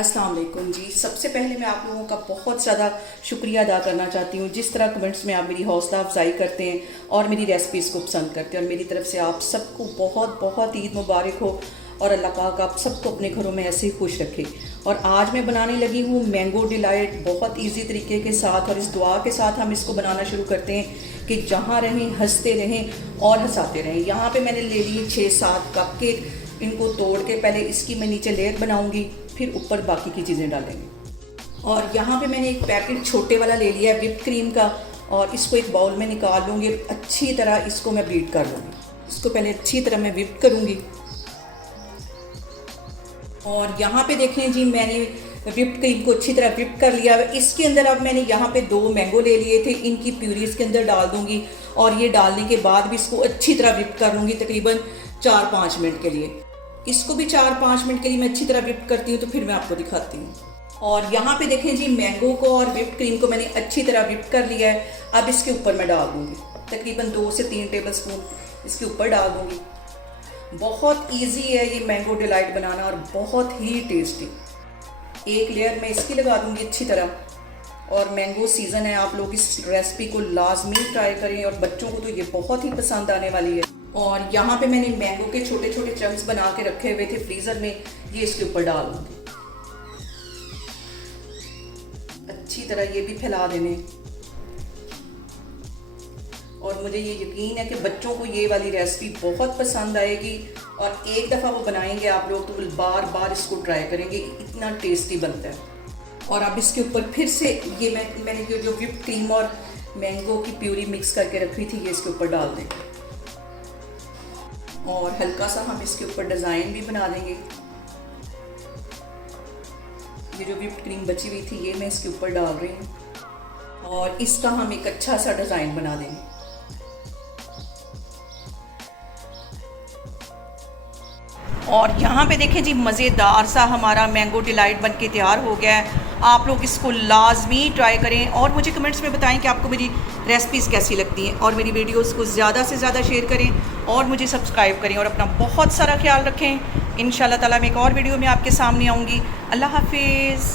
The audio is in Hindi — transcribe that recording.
अस्सलाम वालेकुम जी। सबसे पहले मैं आप लोगों का बहुत ज़्यादा शुक्रिया अदा करना चाहती हूँ जिस तरह कमेंट्स में आप मेरी हौसला अफजाई करते हैं और मेरी रेसिपीज़ को पसंद करते हैं। और मेरी तरफ से आप सबको बहुत बहुत ईद मुबारक हो और अल्लाह पाक आप सबको अपने घरों में ऐसे ही खुश रखे। और आज मैं बनाने लगी हूँ मैंगो डिलाइट बहुत ईजी तरीके के साथ, और इस दुआ के साथ हम इसको बनाना शुरू करते हैं कि जहाँ रहें हंसते रहें और हंसाते रहें। यहाँ पे मैंने ले लिए 6-7 कप केक। इनको तोड़ के पहले इसकी मैं नीचे लेयर बनाऊंगी, फिर ऊपर बाकी की चीज़ें डालेंगे। और यहाँ पे मैंने एक पैकेट छोटे वाला ले लिया है व्हिप क्रीम का, और इसको एक बाउल में निकाल लूँगी। अच्छी तरह इसको मैं बीट कर लूँगी। इसको पहले अच्छी तरह मैं व्हिप करूँगी। और यहाँ पे देखें जी, मैंने व्हिप क्रीम को अच्छी तरह व्हिप कर लिया है। इसके अंदर अब मैंने यहाँ पे 2 मैंगो ले लिए थे, इनकी प्यूरी इसके अंदर डाल दूँगी। और ये डालने के बाद भी इसको अच्छी तरह व्हिप कर लूँगी तकरीबन 4-5 मिनट के लिए। इसको भी 4-5 मिनट के लिए मैं अच्छी तरह व्हिप करती हूँ, तो फिर मैं आपको दिखाती हूँ। और यहाँ पे देखें जी, मैंगो को और व्हिप क्रीम को मैंने अच्छी तरह व्हिप कर लिया है। अब इसके ऊपर मैं डाल दूँगी तकरीबन 2 से 3 टेबल स्पून इसके ऊपर डाल दूँगी। बहुत इजी है ये मैंगो डिलाइट बनाना और बहुत ही टेस्टी। एक लेयर मैं इसकी लगा दूँगी अच्छी तरह। और मैंगो सीज़न है, आप लोग इस रेसिपी को लाजमी ट्राई करें और बच्चों को तो ये बहुत ही पसंद आने वाली है। और यहाँ पे मैंने मैंगो के छोटे छोटे चंक्स बना के रखे हुए थे फ्रीज़र में, ये इसके ऊपर डाल दूँगी। अच्छी तरह ये भी फैला देने। और मुझे ये यकीन है कि बच्चों को ये वाली रेसिपी बहुत पसंद आएगी, और एक दफ़ा वो बनाएंगे आप लोग तो बार बार इसको ट्राई करेंगे, इतना टेस्टी बनता है। और अब इसके ऊपर फिर से ये मैंने जो व्हिप क्रीम और मैंगो की प्यूरी मिक्स करके रखी थी, ये इसके ऊपर डाल देंगे। और हल्का सा हम इसके ऊपर डिज़ाइन भी बना देंगे। ये जो व्हिप क्रीम बची हुई थी ये मैं इसके ऊपर डाल रही हूँ, और इसका हम एक अच्छा सा डिज़ाइन बना देंगे। और यहाँ पे देखें जी, मज़ेदार सा हमारा मैंगो डिलाइट बनके तैयार हो गया है। आप लोग इसको लाजमी ट्राई करें और मुझे कमेंट्स में बताएं कि आपको मेरी रेसिपीज़ कैसी लगती हैं। और मेरी वीडियोस को ज़्यादा से ज़्यादा शेयर करें और मुझे सब्सक्राइब करें, और अपना बहुत सारा ख्याल रखें। इंशाल्लाह ताला मैं एक और वीडियो में आपके सामने आऊँगी। अल्लाह हाफिज़।